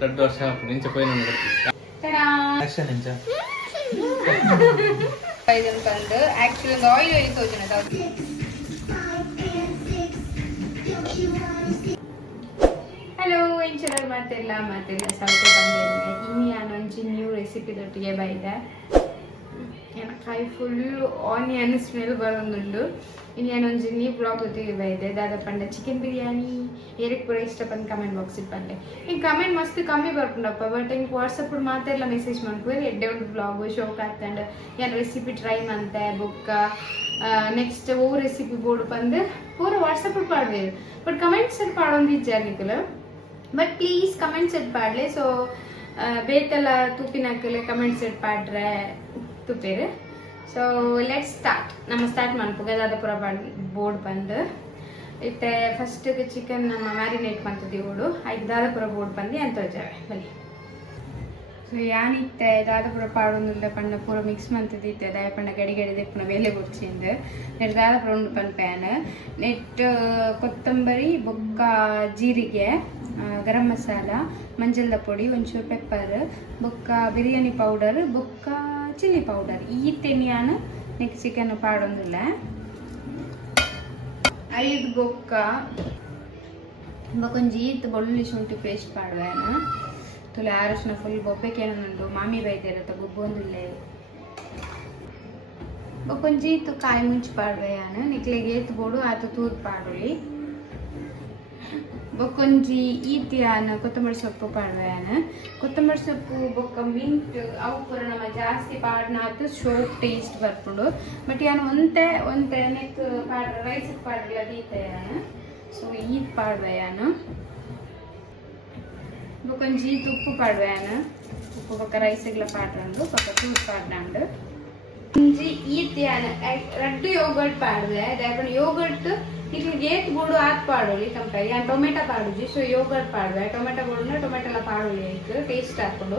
2 ವರ್ಷ ನಿಂಚೆ ಪೋಯಿನ ಆಕ್ಷನ್ ನಿಂಚ ಇದನ್ನು ಬಂದು ಆಕ್ಚುಲಿ ಒಂದು ಆಯಿಲ್ ತೋಜನ ಹಲೋ ಇಂಚಲರ್ ಮಾತೆಲ್ಲ ಸೌತೆ ಬಂದಿದ್ದೇನೆ ಇನ್ನು ನಾನೊಂದು ನ್ಯೂ ರೆಸಿಪಿದೊಟ್ಟಿಗೆ ಬೈದೆ ಕೈ ಫುಲ್ ಆನಿಯನ್ ಸ್ಮೆಲ್ ಬರೋದುಂಡು ಇನ್ನು ನಾನೊಂದು ನ್ಯೂ ಬ್ಲಾಗ್ ಜೊತೆಗೆ ಬೈದೆ ದಾದಾ ಪಂಡ ಚಿಕನ್ ಬಿರಿಯಾನಿ ಏರಕ್ಕೆ ಪೂರ ಇಷ್ಟಪಂದು ಕಮೆಂಟ್ ಬಾಕ್ಸ್ ಪಂಡೆ ಹಿಂಗೆ ಕಮೆಂಟ್ ಮಸ್ತ್ ಕಮ್ಮಿ ಬರ್ಪುಂಡಪ್ಪ ಬಟ್ ಹಿಂಗೆ ವಾಟ್ಸಪ್ ಮಾತೆಲ್ಲ ಮೆಸೇಜ್ ಮಾಡ್ಕೊಂಡು ಎಡ್ಡೆ ಒಂದು ಬ್ಲಾಗ್ ಶೋಕ್ ಆಗ್ತಂಡು ಏನು ರೆಸಿಪಿ ಟ್ರೈ ಮಂತೆ ಬುಕ್ಕ ನೆಕ್ಸ್ಟ್ ಓ ರೆಸಿಪಿ ಬೋರ್ಡು ಬಂದು ಪೂರ ವಾಟ್ಸಪ್ ಪಾಡ್ಬೇಕು ಬಟ್ ಕಮೆಂಟ್ಸ್ ಪಾಡೊಂದು ಇಜ್ಜಾರ್ಲಿಕ್ಕಲು ಬಟ್ ಪ್ಲೀಸ್ ಕಮೆಂಟ್ಸ್ ಪಾಡಲೆ ಸೊ ಬೇತೆಲ್ಲ ತುಪ್ಪಿನಾಕಲೆ ಕಮೆಂಟ್ಸ್ ಪಾಡ್ರೆ ತುಪ್ಪೇರು ಸೊ ಲೆಟ್ಸ್ ಸ್ಟಾರ್ಟ್ ನಮ್ಮ ಸ್ಟಾರ್ಟ್ ಮಾಡ್ಬೇಕು ಅದಾದ ಪೂರ ಬೋರ್ಡ್ ಬಂದು ಇತ್ತೆ ಫಸ್ಟ್ ಚಿಕನ್ ನಮ್ಮ ಮ್ಯಾರಿನೇಟ್ ಮಾಡ್ತಿದ್ವಿ ಓಡು ಐದು ದಾದ ಪೂರ ಬೋರ್ಡ್ ಬಂದು ಅಂತ ಹೋಜಾವೆ ಬನ್ನಿ ಸೊ ಯಾನಿತ್ತೆ ದಾದ ಪೂರ ಪಾಡೊಂದುಲ್ಲ ಪಂಡ ಪೂರ ಮಿಕ್ಸ್ ಮಾಡ್ತಿದ್ದಿತ್ತೆ ದಾಯ ಪಂಡ ಗಡಿ ದಿಪ್ಪನ ಬೇಲೆ ಕೊಡ್ಚಿಂದು ನೆಟ್ ದಾದ ಪೂರ ಉಂಡು ಪನ್ ಪ್ಯಾನ್ ನೆಟ್ ಕೊತ್ತಂಬರಿ ಬೊಕ್ಕ ಜೀರಿಗೆ ಗರಂ ಮಸಾಲ ಮಂಜಲ್ದ ಪೊಡಿ ಒಂಚೂರು ಪೆಪ್ಪರ್ ಬೊಕ್ಕ ಬಿರಿಯಾನಿ ಪೌಡರ್ ಬೊಕ್ಕ ಚಿಲ್ಲಿ ಪೌಡರ್ ಈ ತೆನಿಯಾನ ನೆಕ್ಸ್ಟ್ ಚಿಕನ್ ಪಾಡೊಂದುಲ್ಲ 5 ಬೊಕ್ಕ ಬೊಕೊಂಜಿ ಈತ್ ಬೊಳ್ಳುಳ್ಳಿ ಶುಂಠಿ ಪೇಸ್ಟ್ ಪಾಡುವೇನು ತುಲೆ ಆರಶನ ಫುಲ್ ಬೊಬ್ಬೆಕೇನುಂಡು ಮಾಮಿ ಬೈದೇರತ್ತ ಗೊಬ್ಬೊಂದುಲ್ಲೆ ಬೊಕೊಂಜಿ ಈತ್ ಕಾಯಿ ಮುಂಚಿ ಪಾಡುವೆಯಾನು ನಿಕ್ಲೆಗೆ ಏತ್ ಬೋಡು ಆತ ತೂದ್ ಪಾಡುಳಿ ಬೊಕ್ಕೊಂಜಿ ಈತಿಯಾನ ಕೊತ್ತಂಬರಿ ಸೊಪ್ಪು ಪಾಡುವೆಯಾನ ಕೊತ್ತಂಬರಿ ಸೊಪ್ಪು ಬೊಕ್ಕ ಮಿಂಟ್ ಅವು ಪೂರ ನಮ್ಮ ಜಾಸ್ತಿ ಪಾಡ್ನಾತು ಶೋಪ್ ಟೇಸ್ಟ್ ಬರ್ಪುಂಡು ಬಟ್ ಯಾನು ಒಂತೆ ನೆಕ್ ಪಾಡ್ರ ರೈಸ್ ಪಾಡ್ರಲ್ಲ ದೀತೆಯಾನ ಸೊ ಈದ್ ಪಾಡುವೆಯಾನ ಬೊಕ್ಕೊಂಜಿ ಈತ್ ಉಪ್ಪು ಪಾಡುವೆಯಾನ ಉಪ್ಪು ಬೊಕ್ಕ ರೈಸ್ಗೆಲ್ಲ ಪಾಡ್ರಂಡು ಬೊಕ್ಕ ತೂದ್ ಪಾಡ್ನಾಂಡು ಒಂಜಿ ಈತಿಯಾನ ರಡ್ಡು ಯೋಗರ್ಟ್ ಪಾಡುವೆ ಅದೇ ಯೋಗರ್ಟ್ ಇಟ್ಲಿಗೆ ಏತ್ ಬೋಡು ಆತ್ ಪಾಡೋಲಿ ಕಂಪೇರ್ ಯಾನ್ ಟೊಮೆಟೊ ಪಾಡುಜಿ ಸೊ ಯೋಗರ್ಟ್ ಪಾಡುವೆ ಟೊಮೆಟೊ ಬೋಡು ಟೊಮೆಟೊ ಎಲ್ಲ ಪಾಡೋಲಿ ಆಯ್ತು ಟೇಸ್ಟ್ ಹಾಕೊಂಡು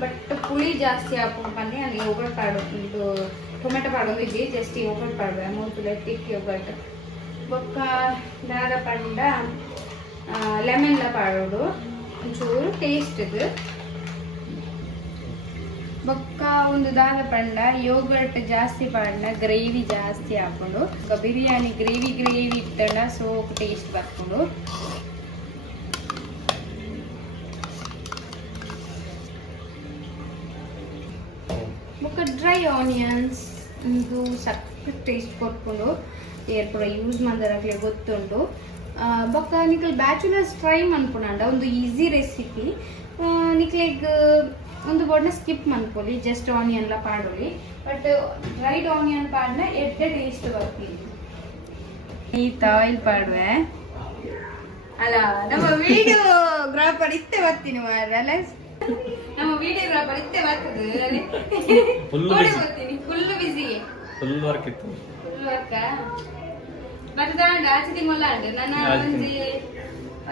ಬಟ್ ಪುಳಿ ಜಾಸ್ತಿ ಹಾಕೊಂಡು ಬನ್ನಿ ನಾನು ಯೋಗರ್ಟ್ ಪಾಡು ಇದು ಟೊಮೆಟೊ ಪಾಡೋದು ಇದ್ದಿ ಜಾಸ್ತಿ ಯೋಗರ್ಟ್ ಪಾಡುವೆ ಮೂರು ತಿಕ್ ಯೋಗರ್ಟ್ ಬೊಕ್ಕ ದಾದ ಪಂಡ ಲೆಮನ್ಲ ಪಾಡೋದು ಒಂಚೂರು ಟೇಸ್ಟ್ದು ಬೊಕ್ಕ ಒಂದು ದಾದ ಪಂಡ ಯೋಗರ್ಟ್ ಜಾಸ್ತಿ ಪಾಡ್ನ ಗ್ರೇವಿ ಜಾಸ್ತಿ ಹಾಕೊಂಡು ಬಿರಿಯಾನಿ ಗ್ರೇವಿ ಇಟ್ಟಂಡ ಸೋಪ್ ಟೇಸ್ಟ್ ಬರ್ಕೊಂಡು ಬೊಕ್ಕ ಡ್ರೈ ಆನಿಯನ್ಸ್ ಇದು ಸಖತ್ ಟೇಸ್ಟ್ ಕೊಟ್ಕೊಂಡು ಏರ್ಪುರ ಯೂಸ್ ಮಾಡಿದಾಗಲೇ ಗೊತ್ತುಂಟು ಬೊಕ್ಕ ನಿಖಲ್ ಬ್ಯಾಚುಲರ್ಸ್ ಟ್ರೈ ಮನ್ಪುಂಡ ಒಂದು ಈಸಿ ರೆಸಿಪಿ ನಿಕ್ಲೆಗ್ ಒಂದು ಬೋರ್ಡ್ನ ಸ್ಕಿಪ್ ಮನ್ಕೊಳ್ಳಿ ಜಸ್ಟ್ ಆನಿಯನ್ಲ ಪಾಡೋಲಿ ಬಟ್ ಡ್ರೈಡ್ ಆನಿಯನ್ ಪಾಡ್ನ ಎಡ್ಡೆ ಟೇಸ್ಟ್ ಬರ್ತೀನಿ ಈತ ಆಯಿಲ್ ಪಾಡುವೆ ಅಲ್ಲ ನಮ್ಮ ವಿಡಿಯೋಗ್ರಾಫರ್ ಇತ್ತೆ ಬರ್ತೀನಿ ಮಾರಲ್ಲ ನಮ್ಮ ವಿಡಿಯೋಗ್ರಾಫರ್ ಇತ್ತೆ ಬರ್ತದೆ ಬರ್ತೀನಿ ಫುಲ್ ಬಿಸಿ ಫುಲ್ ವರ್ಕ್ ಇತ್ತು ಫುಲ್ ವರ್ಕ್ ಬರ್ತದಾಂಡ ಆಚೆ ತಿಂಗಳ ನನ್ನ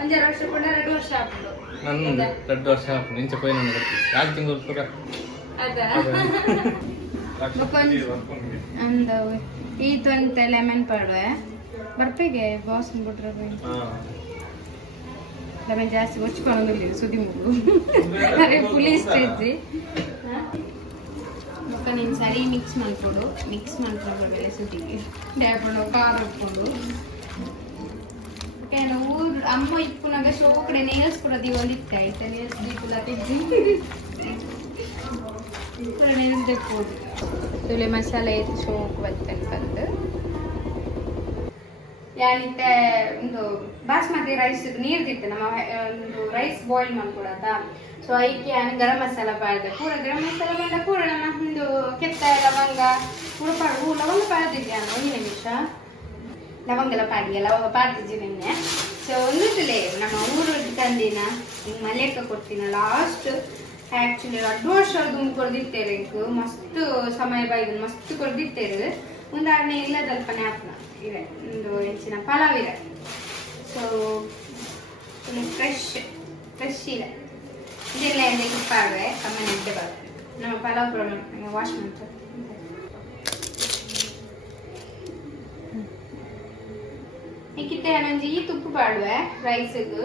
ಒಂಜಾರು ವರ್ಷ ಕೂಡ 2 ವರ್ಷ ಆಗ್ಬೋದು ನನ್ನ 2 ವರ್ಷ ನಿಂಚೆ ಪೋಯಿನ ಯಾಕೆ ತಿಂಗಳು ಪೂರ ಅದಾ ಅಂದ ಈತೊಂತೆ ಲೆಮನ್ ಪಾಡುವೆ ಬರ್ಪೆಗೆ ಬಾಸ್ ಬಿಟ್ರೆ ಲೆಮನ್ ಜಾಸ್ತಿ ಒಚ್ಕೊಳ್ಳೋದಿಲ್ಲ ಸುದ್ದಿ ಮುಗು ಅರೆ ಪುಲೀಸ್ ಇದ್ದಿ ಬೊಕ್ಕ ನೀನು ಸರಿ ಮಿಕ್ಸ್ ಮಾಡ್ಕೊಡು ಮಿಕ್ಸ್ ಮಾಡ್ಕೊಂಡು ಬೆಳೆ ಸುದ್ದಿಗೆ ಡ್ಯಾಪಣ್ಣು ಖಾರ ಹಾಕ್ಕೊಂಡು ಊರು ಅಮ್ಮ ಇಪ್ಪುನಾಗ ಶೋಕಡೆ ನೇಲ್ಸ್ ಪುರ ದಿವಲಿತ್ತೆ ಆಯ್ತಾ ನೇಲ್ಸ್ ದೀಪುಲ ತೆಗ್ದು ಪುರ ನೇಲ್ಸ್ ದೆಪ್ಪೋದು ತುಲೆ ಮಸಾಲೆ ಇತ್ತು ಶೋಕ್ ಬತ್ತನ್ ಬಂದು ಯಾನಿತ್ತೆ ಒಂದು ಬಾಸ್ಮತಿ ರೈಸ್ ನೀರ್ದಿತ್ತು ನಮ್ಮ ಒಂದು ರೈಸ್ ಬಾಯ್ಲ್ ಮಾಡ್ಕೊಡತ್ತ ಸೊ ಐಕೆ ನಾನು ಗರಂ ಮಸಾಲ ಪಾಡ್ದೆ ಪೂರ ಗರಂ ಮಸಾಲ ಪಾಡ ಪೂರ ನಮ್ಮ ಒಂದು ಕೆತ್ತ ಲವಂಗ ಪೂರ ಪಾಡು ಲವಂಗ ಪಾಡ್ದಿದ್ದೆ ನಾನು 1 ನಿಮಿಷ ಲವಂಗೆಲ್ಲ ಪಾಡಿಗೆ ಲವಂಗ ಪಾಡ್ತಿದ್ದಿ ನಿನ್ನೆ ಸೊ ಒಂದಿತ್ತಲೇ ನಮ್ಮ ಊರು ತಂದಿನ ಹಿಂಗೆ ಮಲೆಕ್ಕ ಕೊಡ್ತೀನ ಲಾಸ್ಟ್ ಆ್ಯಕ್ಚುಲಿ 2 ವರ್ಷ ತುಂಬ ಕೊಡ್ದಿತ್ತೇವೆ ಇಂಕು ಮಸ್ತ್ ಸಮಯ ಬಾಯ್ದು ಮಸ್ತ್ ಕೊಡ್ದಿತ್ತೇವೆ ಮುಂದಾಡನೆ ಇಲ್ಲದಲ್ಪ ನ್ಯಾಪ್ನ ಇದೆ ಒಂದು ಹೆಚ್ಚಿನ ಪಲಾವ್ ಇದೆ ಸೊ ಫ್ರೆಶ್ ಇದೆ ಇದೆಲ್ಲ ಎಣ್ಣೆ ತುಪ್ಪ ಆಡುವೆ ಕಮ್ಮಿ ನೆಡ್ಡೆ ಬರುತ್ತೆ ನಮ್ಮ ಪಲಾವ್ ಪ್ರಾಬ್ಲಮ್ ವಾಶ್ ಮಾಡ್ತಾರೆ ಈಕಿತ್ತೆ ನಂಜಿ ಈ ತುಪ್ಪ ಪಾಡುವೆ ರೈಸಿಗೆ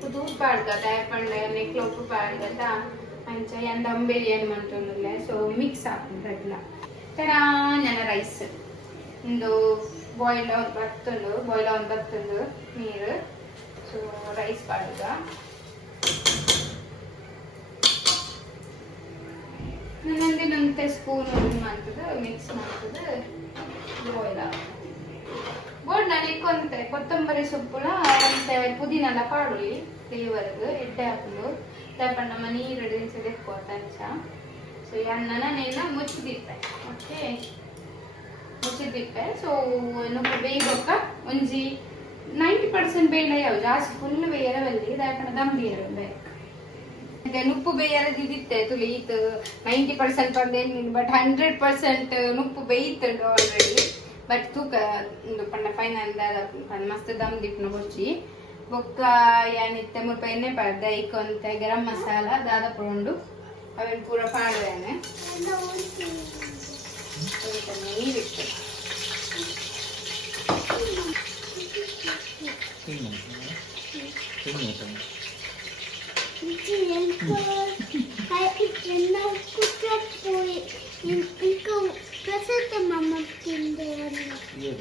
ಉಪ್ಪು ತೂತ್ ಪಾಡ್ಗ ದಯಪಂಡ ನೆಕ್ಲ ಉಪ್ಪು ಪಾಡ್ಗದ ಅಂಚ ಎಂದ ಬಿರಿಯಾನಿ ಮಂತೊಂದುಲ್ಲೆ ಸೊ ಮಿಕ್ಸ್ ಹಾಕೊಂಡ್ರಲ್ಲ ತಡ ನನ್ನ ರೈಸ್ ಇಂದು ಬಾಯ್ಲ್ ಒಂದು ಬರ್ತುಂಡು ನೀರು ಸೊ ರೈಸ್ ಪಾಡ್ಗ ನನ್ನೊಂದಿನಂತೆ ಸ್ಪೂನ್ ಮಾಡ್ತದೆ ಮಿಕ್ಸ್ ಮಾಡ್ತದೆ ಬಾಯ್ಲ್ ಬೋರ್ಡ್ ನಾನು ಇಕ್ಕೊಂತೆ ಕೊತ್ತಂಬರಿ ಸೊಪ್ಪುಲ ಮತ್ತೆ ಪುದೀನೆಲ್ಲ ಪಾಡುಳಿ ಫ್ಲೇವರ್ಗೆ ಎಡ್ಡೆ ಹಾಕೊಂಡು ತಗೊಂಡು ನಮ್ಮ ನೀರು ದಿನಸದೆಕ್ಕೋ ತಂಚ ಸೊ ಅನ್ನ ನಾನು ಮುಚ್ಚಿದಿಪ್ಪೆ ಓಕೆ ಮುಚ್ಚಿದಿಪ್ಪೆ ಸೊ ನೊಬ್ಬ ಬೇಯ್ಬೇಕ ಒಂಜಿ 90% ಬೇಯ್ಲ ಯಾವ ಜಾಸ್ತಿ ಫುಲ್ ಬೇಯರವಲ್ಲಿ ತಗೊಂಡು ದಮ್ ಬೇಯರವೆ ನುಪ್ಪು ಬೇಯರದಿದ್ದಿತ್ತೆ ತುಳಿ ಈತು 90% ಬಂದೇನು ಬಟ್ 100% ನುಪ್ಪು ಬೇಯ್ತುಂಡು ಆಲ್ರೆಡಿ ಬಟ್ ತೂಕ ಪಂಡ ಫೈನಲ್ ಮಸ್ತ್ ದಮ್ ದಿಪ್ನ ಬೊಚ್ಚಿ ಬೊಕ್ಕ ಏನಿತ್ತೆ ಮುಲ್ಪ ಎಣ್ಣೆ ಪಾಡ್ದೆ ಇಕ್ಕೊಂತೆ ಗರಂ ಮಸಾಲ ದಾದ ಪುಂಡು ಅವೇನು ಪೂರ ಪಾಡ್ದೇನೆ ನೀರಿಟ್ಟು Kasih mama kinderan. Iya.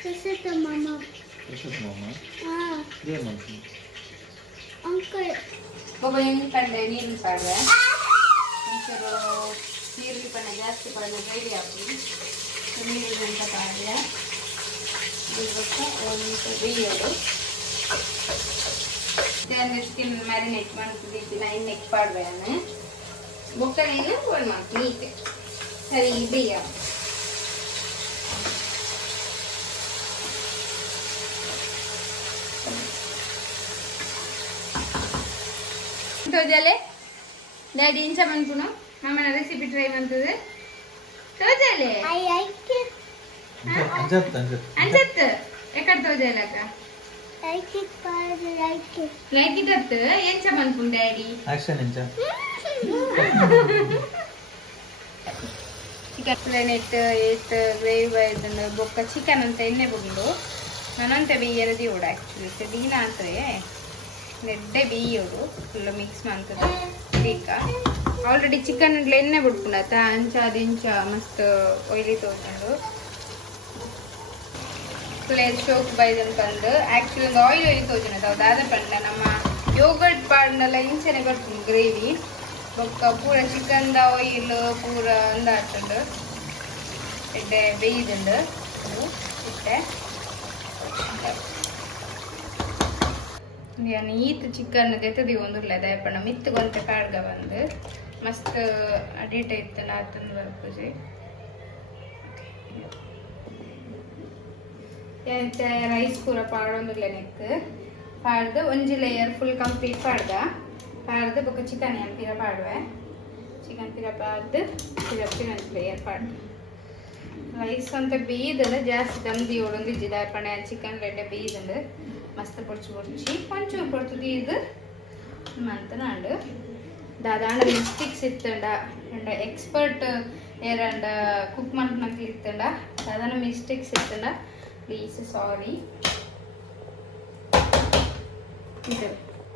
Kasih mama. Kasih mama. Ah. Dia mana? Uncle. Bapak yang pandai ni pada. Kalau siri pandai jasti pandai jadi apa? Ini dengan kata dia. Dibuka orang itu dia tu. Dan skin marinate mana tu di lain neck pada ni. Bukan ini pun mak ni. ಸರಿ ಇದೆಯಾ ತೋಜಲೆ daddy ಇಂಚ ಬಂದ್ಪುನು ಮಾಮನ recipe try ಮಾಡ್ತದೆ ತೋಜಲೆ I like it. ಅಂಜತ್ ಎಕಡ್ ತೋಜಲೆ ಅಕ್ಕ Like it, but like it. Like ಇದತ್ತು ಎಂಚ ಬಂದ್ಪುನು daddy Action ಎಂಚ ಚಿಕನ್ ಪ್ಲೇನೆಟ್ ಏತ್ ಗ್ರೇವಿ ಬೈದನ್ನು ಬೊಕ್ಕ ಚಿಕನ್ ಅಂತ ಎಣ್ಣೆ ಬಂದು ನಾನಂತೆ ಬೇಯರದಿ ಓಡ ಆ್ಯಕ್ಚುಲಿ ದೀನ ಅಂದರೆ ನೆಡ್ಡೆ ಬೇಯೋಡು ಫುಲ್ ಮಿಕ್ಸ್ ಮಾಡ್ತದೆ ಬೇಕ ಆಲ್ರೆಡಿ ಚಿಕನ್ ಎಣ್ಣೆ ಬಿಡ್ಕೊಂಡಾತ ಅಂಚ ಅದಿಂಚ ಮಸ್ತ್ ಒಯ್ಲಿ ತೋಕೊಂಡು ಫುಲ್ ಶೋಕ್ ಬೈದನ್ ಬಂದು ಆ್ಯಕ್ಚುಲಿ ಒಂದು ಆಯಿಲ್ ತೋಜನದ ಅದಾದ ಪಂಡ ನಮ್ಮ ಯೋಗರ್ಟ್ ಪಾಡ್ನೆಲ್ಲ ಇಂಚನೆ ಬರ್ತದೆ ಗ್ರೇವಿ ಬೊಕ್ಕ ಪೂರ ಚಿಕನ್ದ ಆಯಿಲ್ ಪೂರ ಅಂದಾಟುಂಡು ಎಡ್ಡೆ ಬೇಯ್ದುಂಡು ಇಟ್ಟೆ ಈತ್ ಚಿಕನ್ ದೆತ್ತದಿ ಒಂದುಲ್ಲ ದಯಪಣ್ಣ ಮಿತ್ತು ಗೊಂತೆ ಪಾಡ್ಗ ಬಂದು ಮಸ್ತ್ ಅಡಿಟ ಇತ್ತಲ್ಲ ಆತಂದು ಬರ್ಪುಜಿ ಏನಂತೆ ರೈಸ್ ಪೂರ ಪಾಡೊಂದುಲ್ಲ ನೆಕ್ ಪಾಡ್ದು ಒಂಜಿ ಲೇಯರ್ ಫುಲ್ ಕಂಪ್ಲೀಟ್ ಪಾಡ್ದು ಬೊಕ್ಕ ಚಿಕನ್ ಏನು ಪಿರ ಪಾಡುವೆ ಚಿಕನ್ ಪಿರ ಪಾಡ್ದು ಚಿಕನ್ ಲೇಯರ್ ಪಾಡ್ದು ರೈಸ್ ಅಂತ ಬೇಯ್ದಲ್ಲ ಜಾಸ್ತಿ ದಮ್ದಿ ಒಳೊಂದಿಜ್ಜಿ ದಯಪಣೆ ಚಿಕನ್ ರೆಡ್ಡೆ ಬೇಯ್ದುಂಡು ಮಸ್ತ್ പൊടിച്ച് ಒಂಚೂರು പൊടുത്തത് ഇത് ಮಂತನಾಂಡು ದಾದಾಂಡ ಮಿಸ್ಟೇಕ್ಸ್ ಇತ್ತಂಡ ಅಂಡ ಎಕ್ಸ್ಪರ್ಟ್ ಏರಂಡ ಕುಕ್ ಮಂತನಂತ ಇತ್ತಂಡ ದಾದಾಂಡ ಮಿಸ್ಟೇಕ್ಸ್ ಇತ್ತಂಡ ಪ್ಲೀಸ್ ಸಾರಿ ಇದು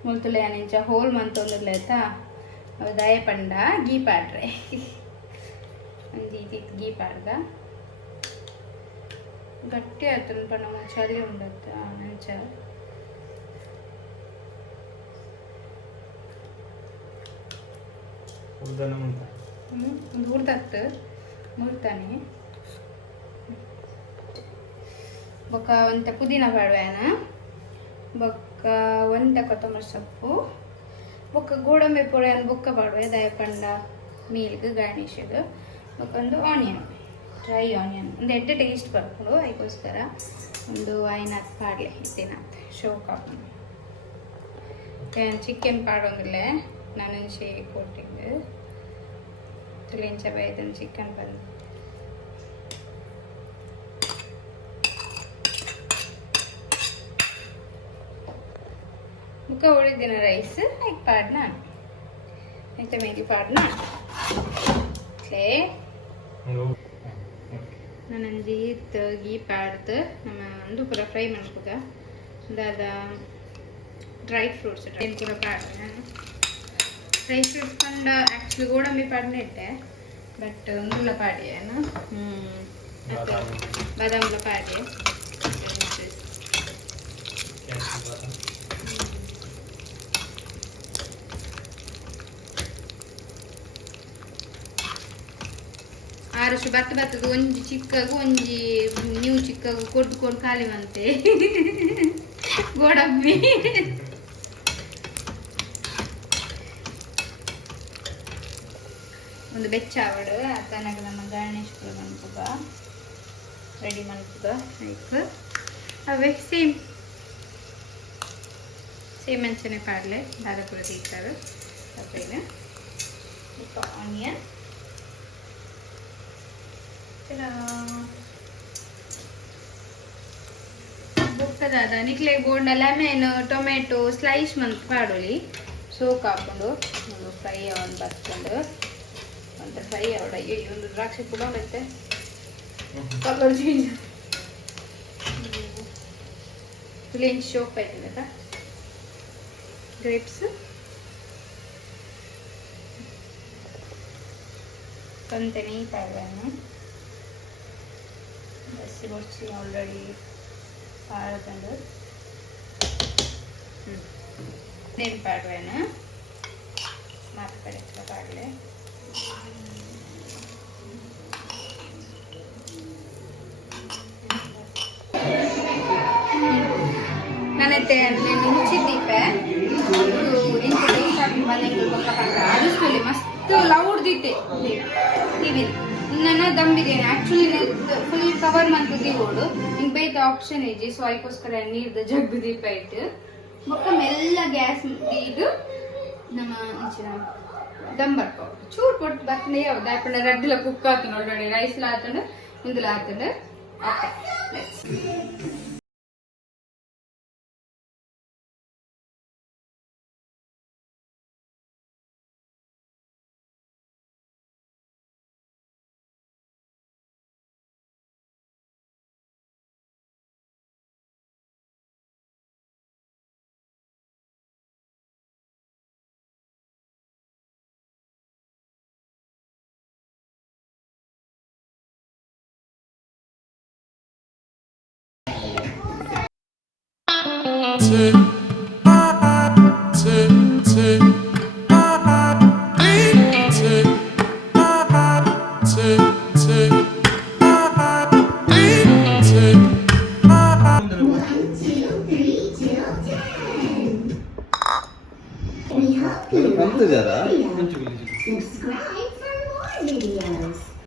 ಮುಲ್ತುಲೆ ಅನಿಂಚ ಹೋಲ್ ಮಂತೊಂದುಲ್ಲ ಆಯ್ತಾ ದಯ ಪಂಡ ಗೀ ಪಾಡ್ರೆ ಒಂಜಿ ಗೀ ಪಾಡ್ಗ ಗಟ್ಟಿ ಆಯ್ತು ಪಂಡ ಚಳಿ ಉಂಡತ್ತ ನಂಚ ಒಂದು ಹುರ್ದತ್ತು ಮುರ್ತಾನೆ ಬೊಕ್ಕ ಒಂತ ಪುದೀನ ಪಾಡ್ವೇನ ಬೊಕ್ಕ ಒಂತ ಕೊತ್ತಂಬರಿ ಸೊಪ್ಪು ಬೊಕ್ಕ ಗೋಡಂಬಿ ಪೊಡೆ ಒಂದು ಬೊಕ್ಕ ಪಾಡ್ವೆ ದಯಪಂಡ ಮೀಲ್ಗೆ ಗಾರ್ನಿಷ್ಗೆ ಬೊಕ್ಕ ಒಂದು ಆನಿಯನ್ ಡ್ರೈ ಆನಿಯನ್ ಒಂದು ಎಡ್ಡೆ ಟೇಸ್ಟ್ ಬರ್ಕೊಂಡು ಅದಕ್ಕೋಸ್ಕರ ಒಂದು ಐನಾತ್ ಪಾಡ್ಲೆ ಇತ್ತೇನ ಶೋಕ್ ಹಾಕೊಂಡು ಚಿಕನ್ ಪಾಡೋಂಗಿಲ್ಲ ನಾನು ಕೊಟ್ಟಿದ್ದು ತುಳಿಂಚ ಬೈದನ್ ಚಿಕನ್ ಬಂದು ಮುಖ ಉಳಿದಿನ ರೈಸ್ ಆಯ್ತು ಪಾಡ್ನ ಆಯ್ತ ಮೇಲಿ ಪಾಡ್ನ ಕ್ಲೇ ನಾನಂಜಿ ಇತ್ತು ಗೀ ಪಾಡ್ದು ನಮ್ಮ ಒಂದು ಪೂರ ಫ್ರೈ ಮಾಡ್ಕೋದ ಅದಾದ డ్రై ఫ్రూట్స్ నేను కూడా పాడినాను. డ్రై ఫ్రూట్స్ పండ యాక్చువల్లీ గోడంబి పాడినట్టే బట్ అందులో పాడాను. బాదాంలో పాడే ಆರುಷು ಬತ್ತದು ಒಂಜಿ ಚಿಕ್ಕಗು ಒಂಜಿ ನೀವು ಚಿಕ್ಕಗು ಕೊಟ್ಟು ಖಾಲಿ ಮಂತೆ ಗೋಡಂಬಿ ಒಂದು ಬೆಚ್ಚ ಆವಡು ತನಕ ನಮ್ಮ ಗಣೇಶ್ ಮನ್ಪುಗ ರೆಡಿ ಮನ್ಪುಗ ಆಯ್ತು ಅವೇ ಸೇಮ್ ಅಂಚನೆ ಪಾಡ್ಲೆ ದಾರ ಕೂಡ ತೀರ್ತಾರೆ ಅಪ್ಪೇನು ಆನಿಯನ್ ಬೊಕ್ಕದಾದ ನಿಕ್ಲೆ ಬೋಂಡ ಲೆಮನ್ ಟೊಮೆಟೊ ಸ್ಲೈಸ್ ಮಂತ್ ಪಾಡೋಲಿ ಸೋಕ್ ಹಾಕೊಂಡು ಒಂದು ಫ್ರೈ ಒಂದು ಬರ್ಕೊಂಡು ಒಂದು ಫ್ರೈ ಅವಡ ಒಂದು ದ್ರಾಕ್ಷಿ ಕೂಡ ಮತ್ತೆ ಕಲರ್ ಚೇಂಜ್ ಪ್ಲೇನ್ ಶೋಕ್ ಆಯ್ತದ ಗ್ರೇಪ್ಸ್ ಕಂತೆನೇ ಪಾಡ್ವೇನು ಬಸ್ಸಿ ಬೊಚ್ಚಿ ಆಲ್ರೆಡಿ ಪಾಡ್ಕೊಂಡು నేను పాడవేను ಮಾತುಕಡೆ ಪಾಡಲೆ ನಾನೈತೆ నేను ಮುಂಚಿದ್ದೀಪೆ ಎಂಟು ಡೇಸ್ ಆಗಿ ಮನೆಗೆ ಪಕ್ಕ ಪಕ್ಕ ಅಡಿಸ್ಕೊಳ್ಳಿ ಮಸ್ತ್ ಲೌಡ್ ದೀತೆ ಟಿವಿ ನನ್ನ dum biryani actually full cover ಮಂತದಿ ಓಡು ನಿಂಗೆ ಬೇಯ್ತ ಆಪ್ಷನ್ ಇದೆ ಸೊ ಅದಕ್ಕೋಸ್ಕರ ನೀರ್ದ ಜಗ್ಗು ದೀಪ ಇಟ್ಟು ಬೊಕ್ಕ ಮೆಲ್ಲ ಗ್ಯಾಸ್ ಇದು ನಮ್ಮ ದಮ್ ಬರ್ಕೊ ಚೂರು ಕೊಟ್ಟು ಬರ್ತನೆ ಯಾವ್ದು ಯಾಕಂದ್ರೆ ರಡ್ಡಿಲ ಕುಕ್ ಆತನ ಆಲ್ರೆಡಿ ರೈಸ್ಲ ಆತಂಡು ಮುಂದಲ ಆತಂಡು okay let's Subscribe for more videos.